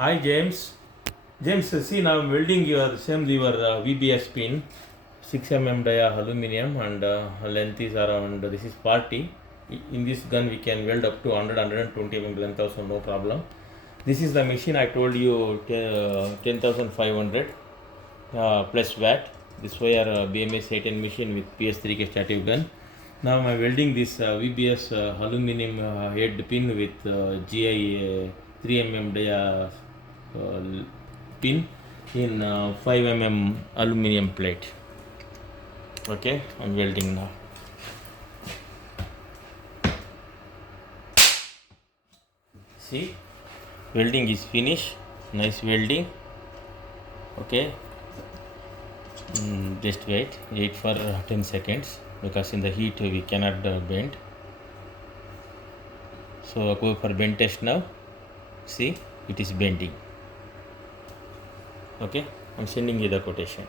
Hi James. James, see now I'm welding your VBS pin, 6 mm dia aluminum, and length is around, this is 40. In this gun we can weld up to 120 mm length also, no problem. This is the machine I told you, 10,500 plus watt. This Soyer BMS-8N machine with PS-3K stativ gun. Now I'm welding this VBS aluminum head pin with GI 3mm dia pin in 5 mm aluminum plate. Okay, I'm welding now. See, welding is finished. Nice welding. Okay, just wait for 10 seconds because in the heat we cannot bend. So go for bend test now. See, it is bending. Okay, I'm sending you the quotation.